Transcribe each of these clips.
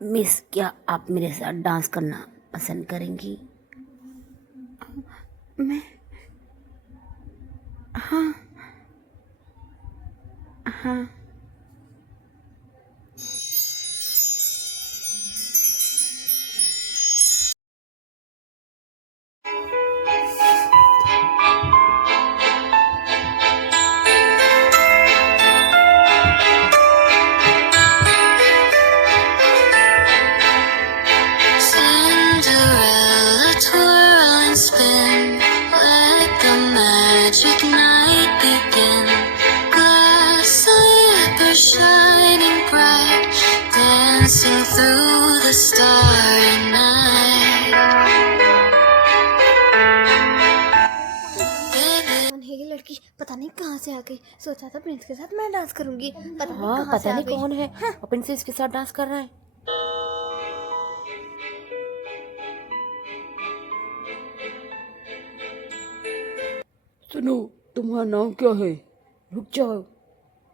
Miss, क्या आप मेरे साथ डांस करना पसंद करेंगी? मैं, हाँ हाँ। Cinderella, twirl and spin, let the magic night begin. Glass slippers shining bright, dancing through the starry night. कौन है ये लड़की? पता नहीं कहाँ से आ गई। सोचा था प्रिंस के साथ मैं डांस करूंगी, पता नहीं हाँ, कहाँ से पता आ नहीं गई। कौन है और प्रिंसेस के साथ डांस कर रहा है। सुनो, तुम्हारा नाम क्या है? रुक जाओ,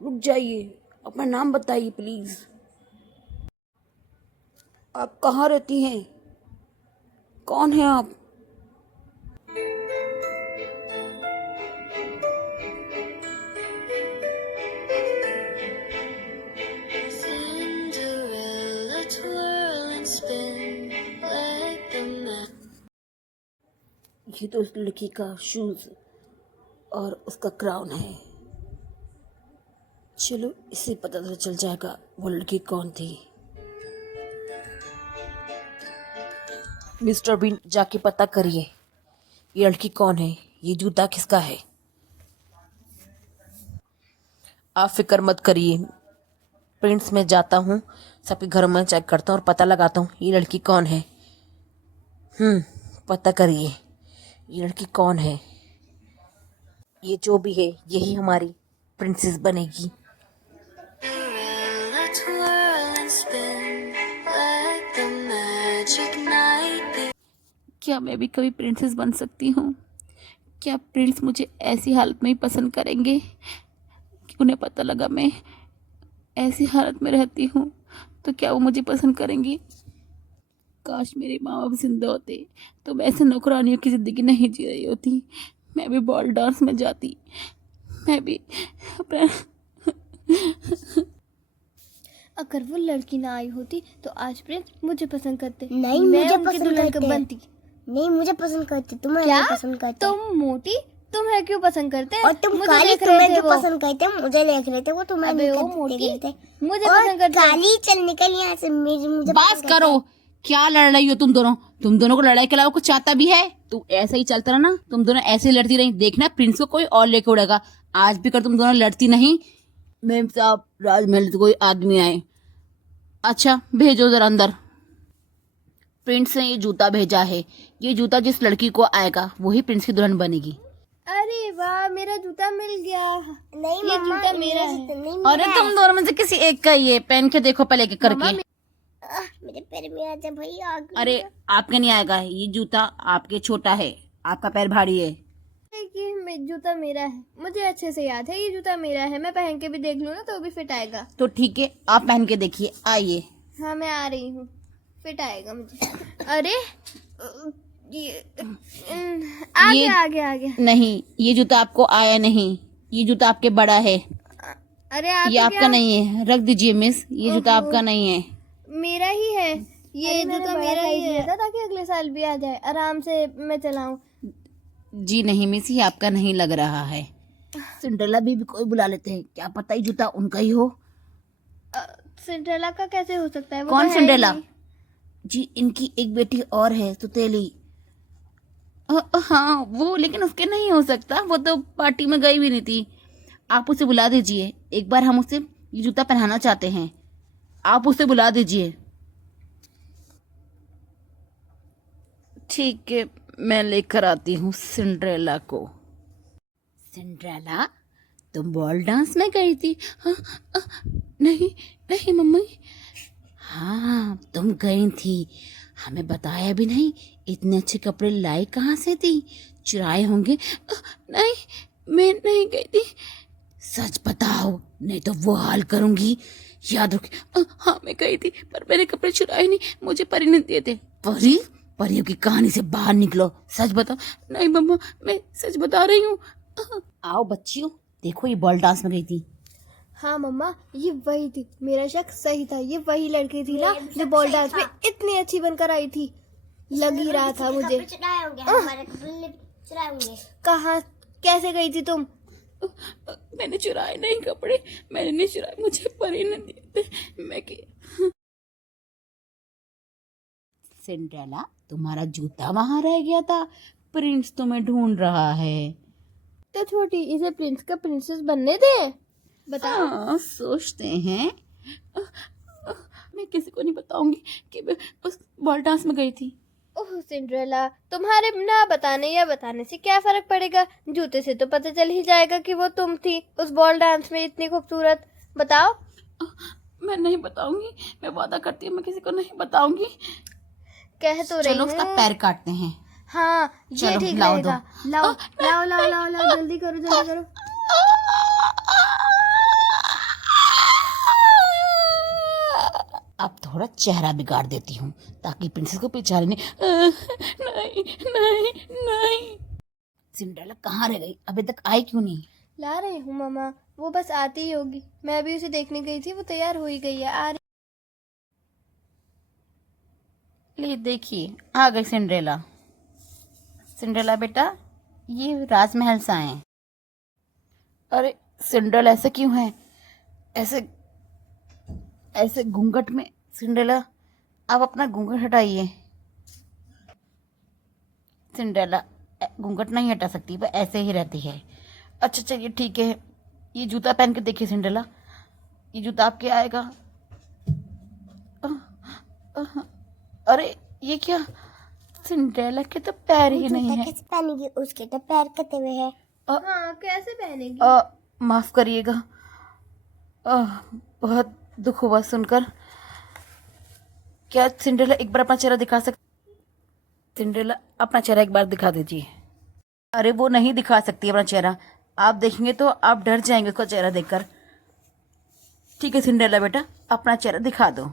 रुक जाइए, अपना नाम बताइए प्लीज। आप कहाँ रहती हैं? कौन है आप? Cinderella, twirl and spin, let the ये तो उस लड़की का शूज और उसका क्राउन है। चलो, इससे पता तो चल जाएगा वो लड़की कौन थी। मिस्टर बीन, जाके पता करिए ये लड़की कौन है, ये जूता किसका है। आप फिक्र मत करिए, प्रिंस में जाता हूँ, सबके घर में चेक करता हूँ और पता लगाता हूँ ये लड़की कौन है। पता करिए ये लड़की कौन है। ये जो भी है यही हमारी प्रिंसेस बनेगी। Cinderella, twirl and spin, let the magic night begin. क्या मैं भी कभी प्रिंसेस बन सकती हूँ? क्या प्रिंस मुझे ऐसी हालत में ही पसंद करेंगे कि उन्हें पता लगा मैं ऐसी हालत में रहती हूँ तो क्या वो मुझे पसंद करेंगी? काश मेरे माँ बाप जिंदा होते तो मैं ऐसे नौकरानियों की ज़िंदगी नहीं जी रही होती। मैं भी बॉल डांस में जाती, मैं भी अपना अगर वो लड़की ना आई होती तो आज प्रिंस मुझे पसंद करते। नहीं, मैं मुझे उनकी पसंद दुल्हन करते। बनती। नहीं, मुझे पसंद करते, तुम्हें क्या? नहीं पसंद करते। तुम मोटी, तुम्हें क्यों पसंद करते? और तुम मुझे काली, देख रहे तुम्हें थे जो वो। पसंद करते मुझे देख रहे थे, वो तुम्हें अबे नहीं वो करते मोटी, देख रहे थे। मुझे और पसंद करते। काली, चल निकल यहाँ से, मुझे बस पसंद करो। क्या लड़ रही हो तुम दोनों? तुम दोनों को लड़ाई के अलावा कुछ चाहता भी है? तू ऐसा ही चलता रहा ना, तुम दोनों ऐसे ही लड़ती रही, देखना प्रिंस को कोई और लेके उड़ेगा। आज भी कर तुम दोनों लड़ती नहीं, मेम साहब राजमहल से कोई आदमी आए। अच्छा, भेजो जरा अंदर। प्रिंस ने ये जूता भेजा है, ये जूता जिस लड़की को आएगा वही प्रिंस की दुल्हन बनेगी। अरे वाह, मेरा जूता मिल गया। नहीं ये मम्मा, जूता मेरा ये है। नहीं अरे तुम दोनों में से किसी एक का ही है, पहन के देखो पहले के करके। मेरे पैर में आ जा भाई, आ गई। अरे आपके नहीं आएगा, ये जूता आपके छोटा है, आपका पैर भारी है। कि जूता मेरा है, मुझे अच्छे से याद है ये जूता मेरा है। मैं पहन के भी देख लूँ ना तो भी फिट आएगा। तो ठीक है, आप पहन के देखिए, आइए। हाँ, मैं आ रही हूँ, फिट आएगा मुझे। अरे ये आ ये- गया आ गया आ गया। नहीं, ये जूता आपको आया नहीं, ये जूता आपके बड़ा है, अरे आप ये आपका नहीं है। रख दीजिए मिस, ये जूता आपका नहीं है। मेरा ही है ये जूता, मेरा ही है ताकि अगले साल भी आ जाए, आराम से मैं चलाऊं। जी नहीं मिस, ये आपका नहीं लग रहा है। सिंड्रेला भी कोई बुला लेते हैं, क्या पता ही जूता उनका ही हो। सिंड्रेला का कैसे हो सकता है? वो कौन तो है ही सिंड्रेला? नहीं। जी, इनकी एक बेटी और है, सुतेली। हाँ वो, लेकिन उसके नहीं हो सकता, वो तो पार्टी में गई भी नहीं थी। आप उसे बुला दीजिए, एक बार हम उसे ये जूता पहनाना चाहते हैं, आप उसे बुला दीजिए। ठीक है, मैं लेकर आती हूँ सिंड्रेला को। सिंड्रेला, तुम बॉल डांस में गई थी? हाँ, नहीं नहीं मम्मी। हाँ, तुम गई थी, हमें बताया भी नहीं। इतने अच्छे कपड़े लाई कहाँ से थी? चुराए होंगे। नहीं, मैं नहीं गई थी। सच बताओ, नहीं तो वो हाल करूंगी। याद रखिए। हाँ मैं गई थी पर मैंने कपड़े चुराए नहीं, मुझे परी ने दिए थे। परी? परियों की कहानी से बाहर निकलो, सच बताओ। नहीं मम्मा, मैं सच बता रही हूँ। आओ बच्चियों, देखो ये बॉल डांस में गई थी। हाँ मम्मा, ये वही थी, मेरा शक सही था, ये वही लड़की थी ना जो बॉल डांस में इतनी अच्छी बनकर आई थी। लग ही रहा था मुझे। चुराए होंगे हमारे कपड़े, चुराए होंगे। कहाँ, कैसे गई थी तुम? मैंने चुराए नहीं कपड़े, मैंने नहीं चुराए, मुझे परी ने दिए थे। मैं सिंड्रेला, तुम्हारा जूता वहां रह गया था, प्रिंस तुम्हें ढूंढ रहा है। तो छोटी, इसे प्रिंस का प्रिंसेस बनने दे। बताओ। हाँ, सोचते हैं। मैं किसी को नहीं बताऊंगी कि मैं उस बॉल डांस में गई थी। ओह सिंड्रेला, तुम्हारे ना बताने या बताने से क्या फर्क पड़ेगा? जूते से तो पता चल ही जाएगा कि वो तुम थी उस बॉल डांस में इतनी खूबसूरत। बताओ। मैं नहीं बताऊंगी, मैं वादा करती हूँ मैं किसी को नहीं बताऊंगी। कह तो रही चलो उसका हूँ। पैर काटते हैं। हाँ, ये चलो, ठीक लाओ रहेगा। लाओ लाओ लाओ लाओ लाओ, जल्दी करो जल्दी करो। अब थोड़ा चेहरा बिगाड़ देती हूँ ताकि प्रिंसेस को पहचाने नहीं नहीं नहीं। सिंड्रेला कहाँ रह गई, अभी तक आई क्यों नहीं? ला रही हूँ मामा, वो बस आती ही होगी। मैं अभी उसे देखने गई थी, वो तैयार हो ही गई है, आ रही। ले देखिए, आ गई सिंड्रेला। सिंड्रेला बेटा, ये राजमहल सा है। अरे सिंड्रेला ऐसे क्यों है? ऐसे ऐसे घूंघट में? सिंड्रेला आप अपना घूंघट हटाइए। सिंड्रेला घूंघट नहीं हटा सकती, वह ऐसे ही रहती है। अच्छा चलिए ठीक है, ये जूता पहन के देखिए सिंड्रेला, ये जूता आपके आएगा। अरे ये क्या, सिंड्रेला के तो पैर ही नहीं है। कैसे पहनेगी, उसके तो पैर कटे हुए हैं। हाँ, कैसे पहनेगी? माफ करिएगा, बहुत दुख हुआ सुनकर। क्या सिंड्रेला एक बार अपना चेहरा दिखा सकती? सिंड्रेला अपना चेहरा एक बार दिखा दीजिए। अरे वो नहीं दिखा सकती अपना चेहरा, आप देखेंगे तो आप डर जाएंगे उसका चेहरा देखकर। ठीक है सिंड्रेला बेटा, अपना चेहरा दिखा दो।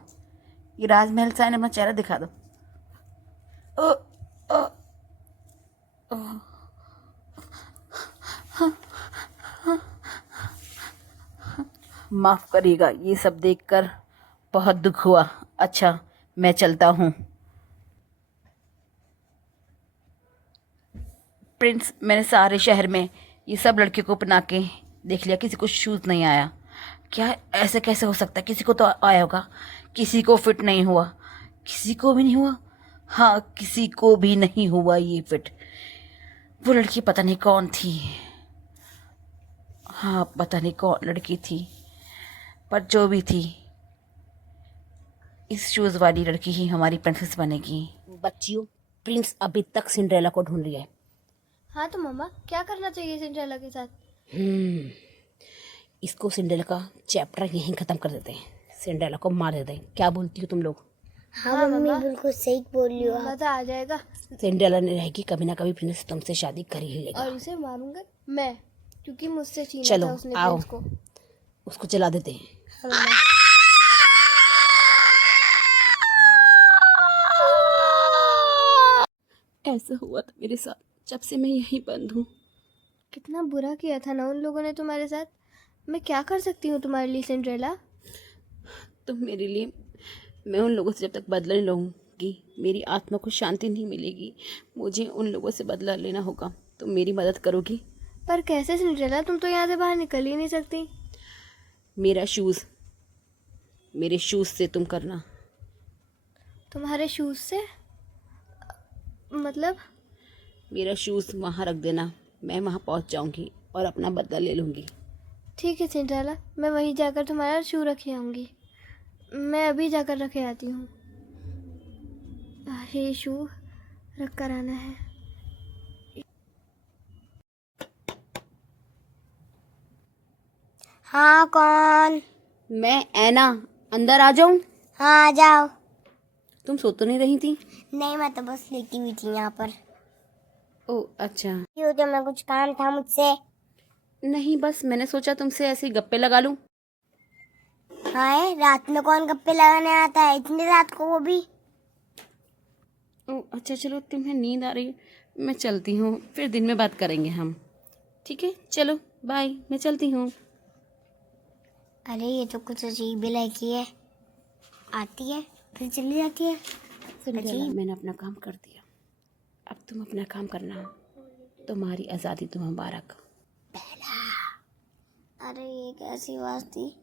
ये राजमहल सा है, अपना चेहरा दिखा दो। माफ करिएगा, ये सब देखकर बहुत दुख हुआ। अच्छा मैं चलता हूँ। प्रिंस, मैंने सारे शहर में ये सब लड़कियों को अपना के देख लिया, किसी को शूज़ नहीं आया। क्या ऐसे कैसे हो सकता है? किसी को तो आया होगा, किसी को फिट नहीं हुआ। किसी को भी नहीं हुआ? हाँ, किसी को भी नहीं हुआ ये फिट। वो लड़की पता नहीं कौन थी। हाँ, पता नहीं कौन लड़की थी, पर जो भी थी, इस शूज़ वाली लड़की ही हमारी प्रिंसेस बनेगी। बच्चियों, प्रिंस अभी तक सिंड्रेला को ढूंढ रही है। हाँ तो मामा, क्या करना चाहिए सिंड्रेला के साथ? इसको सिंड्रेला का चैप्टर यहीं ख़त्म कर देते हैं, सिंड्रेला को मार देते हैं। क्या बोलती हो तुम लोग? हाँ मम्मी, बिल्कुल सही बोल रही हो आप। मजा आ जाएगा। सिंड्रेला ने रहेगी, कभी ना कभी प्रिंस तुमसे शादी कर ही लेगा। और उसे मारूंगा मैं, क्योंकि मुझसे छीना चलो, था उसने आओ। प्रिंस को। उसको चला देते हैं। हाँ, मम्मा। ऐसा हुआ था मेरे साथ जब से मैं यहीं बंद हूँ। कितना बुरा किया था ना उन लोगों ने तुम्हारे साथ। मैं क्या कर सकती हूँ तुम्हारे लिए सिंड्रेला? तो मेरे लिए, मैं उन लोगों से जब तक बदला नहीं लूँगी, मेरी आत्मा को शांति नहीं मिलेगी। मुझे उन लोगों से बदला लेना होगा। तो मेरी मदद करोगी? पर कैसे सिंड्रेला, तुम तो यहाँ से बाहर निकल ही नहीं सकती। मेरे शूज़ से तुम करना। तुम्हारे शूज से? मतलब? मेरा शूज़ वहाँ रख देना, मैं वहाँ पहुँच जाऊँगी और अपना बदला ले लूँगी। ठीक है सिंड्रेला, मैं वहीं जाकर तुम्हारा शू रखे आऊँगी। मैं अभी जाकर रखे आती हूँ। ये शू रख कर आना है। हाँ कौन? मैं ऐना, अंदर आ जाऊं? हाँ आ जाओ। तुम सो तो नहीं रही थी? नहीं, मैं तो बस लेटी हुई थी यहाँ पर। ओह अच्छा। क्यों, तो मैं कुछ काम था मुझसे? नहीं, बस मैंने सोचा तुमसे ऐसे ही गप्पे लगा लूं। हाय, रात में कौन गप्पे लगाने आता है इतनी रात को, वो भी? ओ अच्छा, चलो तुम्हें नींद आ रही है, मैं चलती हूँ, फिर दिन में बात करेंगे हम। ठीक है, चलो बाय, मैं चलती हूँ। अरे ये तो कुछ अजीब ही लड़की है, आती है फिर चली जाती है। सिंड्रेला, मैंने अपना काम कर दिया, अब तुम अपना काम करना। तुम्हारी आज़ादी तुम्हें मुबारक। अरे ये कैसी बात थी?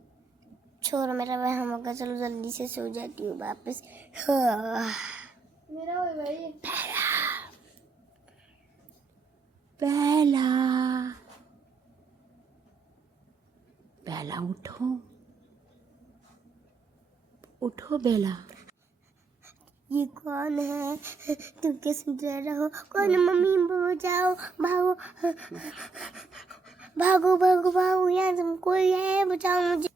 छोड़, मेरा वहम होगा, चलो जल्दी से सो जाती हूँ वापस। मेरा वही भाई। बेला, बेला उठो, उठो बेला। ये कौन है? तुम कैसे रह हो? कौन है? मम्मी बचाओ, भागो भागो भागो भागो, यहाँ तुम कोई है, बचाओ मुझे।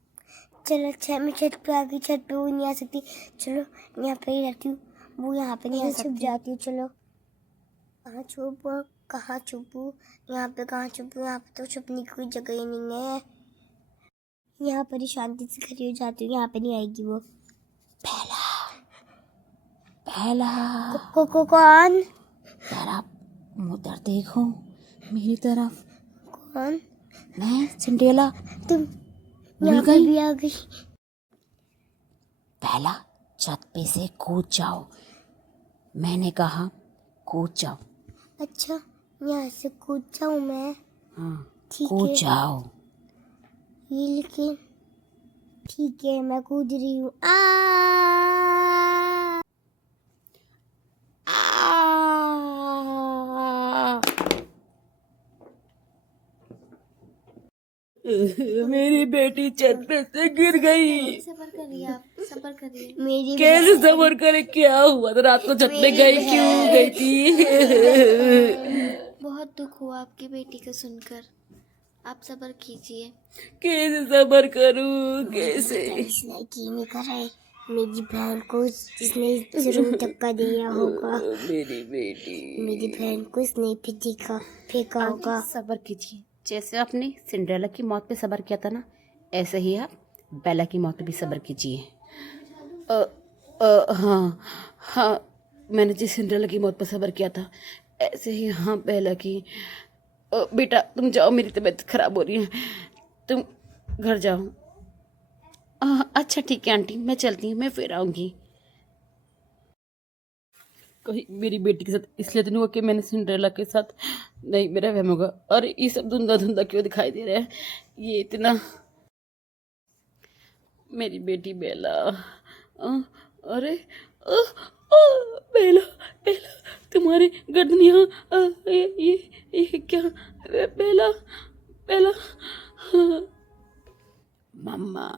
चलो अच्छा, मैं छत पे आ गई, छत पे वो नहीं आ सकती। चलो यहाँ पे ही रहती हूँ, वो यहाँ पे नहीं आ सकती। छुप जाती हूँ। चलो कहाँ छुपू, कहाँ छुपू? यहाँ पे कहाँ छुपू? यहाँ पे तो छुपने की कोई जगह ही नहीं है। यहाँ पर ही शांति से खड़ी हो जाती हूँ, यहाँ पे नहीं आएगी वो। बेला, कौन? बेला, उधर देखो मेरी तरफ। कौन? मैं सिंड्रेला। तुम भूल यहाँ पे गई? भी आ गई? बेला, छत पे से कूद जाओ, मैंने कहा कूद जाओ। अच्छा, यहाँ से कूद जाऊँ मैं? हाँ, ठीक कूद है। जाओ। ये लेकिन ठीक है, मैं कूद रही हूँ। आ मेरी बेटी छत पे से गिर गई। सबर करिए आप, सबर करिए। मेरी कैसे सबर करे? क्या हुआ था? रात को छत पे गई क्यों गई थी? बहुत दुख हुआ आपकी बेटी को सुनकर, आप सबर कीजिए। कैसे सबर करूं? कैसे? इसने की नहीं कराई मेरी बहन को, जिसने जरूर धक्का दिया होगा। मेरी बेटी, मेरी बहन को इसने फेंका होगा। सबर कीजिए। जैसे आपने सिंड्रेला की मौत पे सबर किया था ना, ऐसे ही आप बेला की मौत पे भी सबर कीजिए। हाँ हाँ, मैंने जिस सिंड्रेला की मौत पर सबर किया था, ऐसे ही हाँ बेला की। बेटा तुम जाओ, मेरी तबीयत खराब हो रही है, तुम घर जाओ। अच्छा ठीक है आंटी, मैं चलती हूँ, मैं फिर आऊँगी। कहीं मेरी बेटी के साथ इसलिए तो नहीं हुआ कि मैंने सिंड्रेला के साथ, नहीं मेरा वहम होगा। और ये सब धुंधा धुंधा क्यों दिखाई दे रहा है? ये इतना, मेरी बेटी बेला। अरे बेला, बेला, तुम्हारी गर्दन यहाँ, ये क्या? बेला, बेला। मम्मा,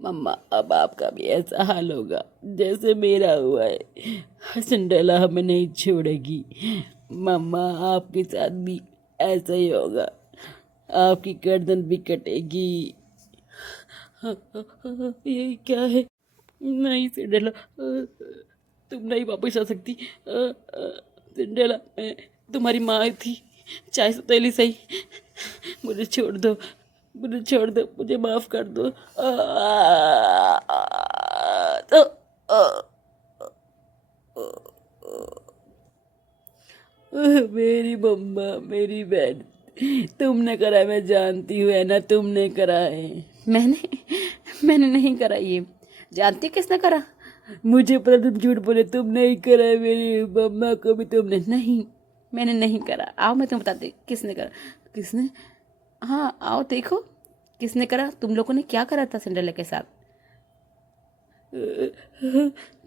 मम्मा, अब आपका भी ऐसा हाल होगा जैसे मेरा हुआ है। सिंड्रेला हमें नहीं छोड़ेगी। मम्मा, आपके साथ भी ऐसा ही होगा, आपकी गर्दन भी कटेगी। ये क्या है? नहीं सिंड्रेला, तुम नहीं वापस आ सकती। सिंड्रेला, मैं तुम्हारी माँ थी, चाहे सौतेली सही। मुझे छोड़ दो, मुझे छोड़ दो, मुझे माफ कर दो। मेरी मम्मा, मेरी बहन, तुमने करा है, मैं जानती हूँ है ना, तुमने करा है। मैंने नहीं करा। ये जानती किसने करा? मुझे पता, तुम झूठ बोले, तुम नहीं करा है। मेरी मम्मा को भी तुमने नहीं, मैंने नहीं करा। आओ मैं तुम्हें बताती किसने करा। किसने? हाँ आओ देखो किसने करा। तुम लोगों ने क्या करा था सिंड्रेला के साथ?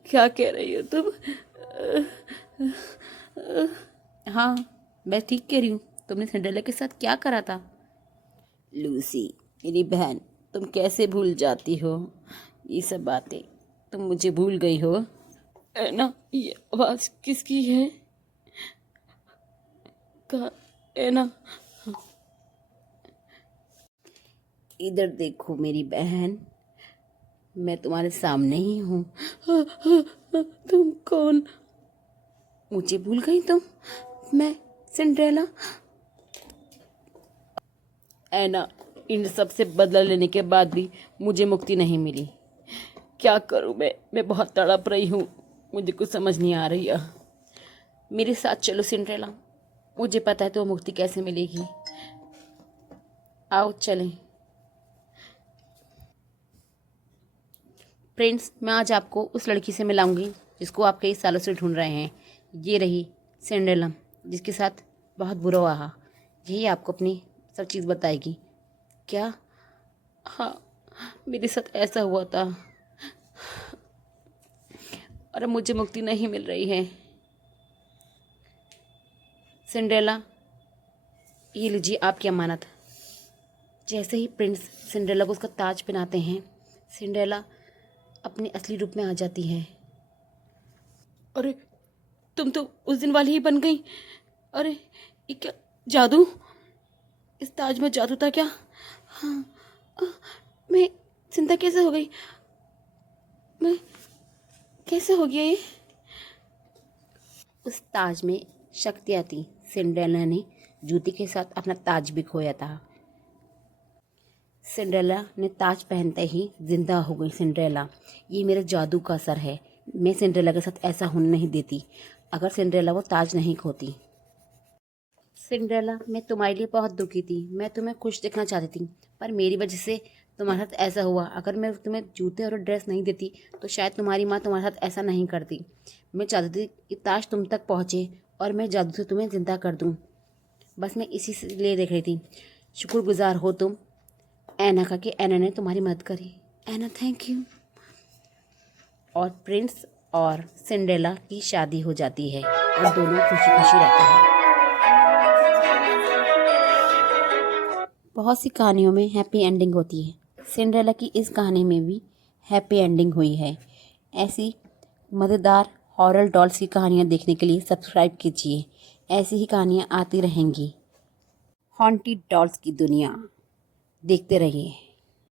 क्या कह रही हो तुम? हाँ मैं ठीक कह रही हूँ। तुमने सिंड्रेला के साथ क्या करा था? लूसी मेरी बहन, तुम कैसे भूल जाती हो ये सब बातें? तुम मुझे भूल गई हो है ना? ये आवाज़ किसकी है? कहाँ है ना? इधर देखो मेरी बहन, मैं तुम्हारे सामने ही हूँ। तुम कौन? मुझे भूल गई तुम? मैं सिंड्रेला। एना, इन सब से बदला लेने के बाद भी मुझे मुक्ति नहीं मिली। क्या करूं मैं बहुत तड़प रही हूँ, मुझे कुछ समझ नहीं आ रही है। मेरे साथ चलो सिंड्रेला, मुझे पता है तो मुक्ति कैसे मिलेगी। आओ चलें। फ्रेंड्स, मैं आज आपको उस लड़की से मिलाऊंगी जिसको आप कई सालों से ढूंढ रहे हैं। ये रही सिंड्रेला, जिसके साथ बहुत बुरा हुआ। यही आपको अपनी सब चीज़ बताएगी। क्या? हाँ, मेरे साथ ऐसा हुआ था और अब मुझे मुक्ति नहीं मिल रही है। सिंड्रेला, ये लीजिए आपकी अमानत। जैसे ही प्रिंस सिंड्रेला को उसका ताज पहनाते हैं, सिंड्रेला अपने असली रूप में आ जाती है। अरे तुम तो उस दिन वाली ही बन गई। अरे ये क्या जादू? इस ताज में जादू था क्या? हाँ, मैं जिंदा कैसे हो गई? मैं कैसे हो गया ये? उस ताज में शक्तियाँ थी। सिंड्रेला ने जूती के साथ अपना ताज भी खोया था। सिंड्रेला ने ताज पहनते ही जिंदा हो गई। सिंड्रेला, ये मेरे जादू का असर है। मैं सिंड्रेला के साथ ऐसा होने नहीं देती। अगर सिंड्रेला वो ताज नहीं खोती। सिंड्रेला, मैं तुम्हारे लिए बहुत दुखी थी। मैं तुम्हें खुश देखना चाहती थी, पर मेरी वजह से तुम्हारे साथ ऐसा हुआ। अगर मैं तुम्हें जूते और ड्रेस नहीं देती तो शायद तुम्हारी माँ तुम्हारे साथ ऐसा नहीं करती। मैं चाहती थी कि ताज तुम तक पहुँचे और मैं जादू से तुम्हें ज़िंदा कर दूँ। बस मैं इसी से लिए देख रही थी। शुक्रगुजार हो तुम ऐना का कि ऐना ने तुम्हारी मदद करी। ऐना, थैंक यू। और प्रिंस और सिंड्रेला की शादी हो जाती है और दोनों खुशी खुशी रहते हैं। बहुत सी कहानियों में हैप्पी एंडिंग होती है। सिंड्रेला की इस कहानी में भी हैप्पी एंडिंग हुई है। ऐसी मज़ेदार हॉरर डॉल्स की कहानियाँ देखने के लिए सब्सक्राइब कीजिए। ऐसी ही कहानियाँ आती रहेंगी। हॉन्टेड डॉल्स की दुनिया देखते रहिए।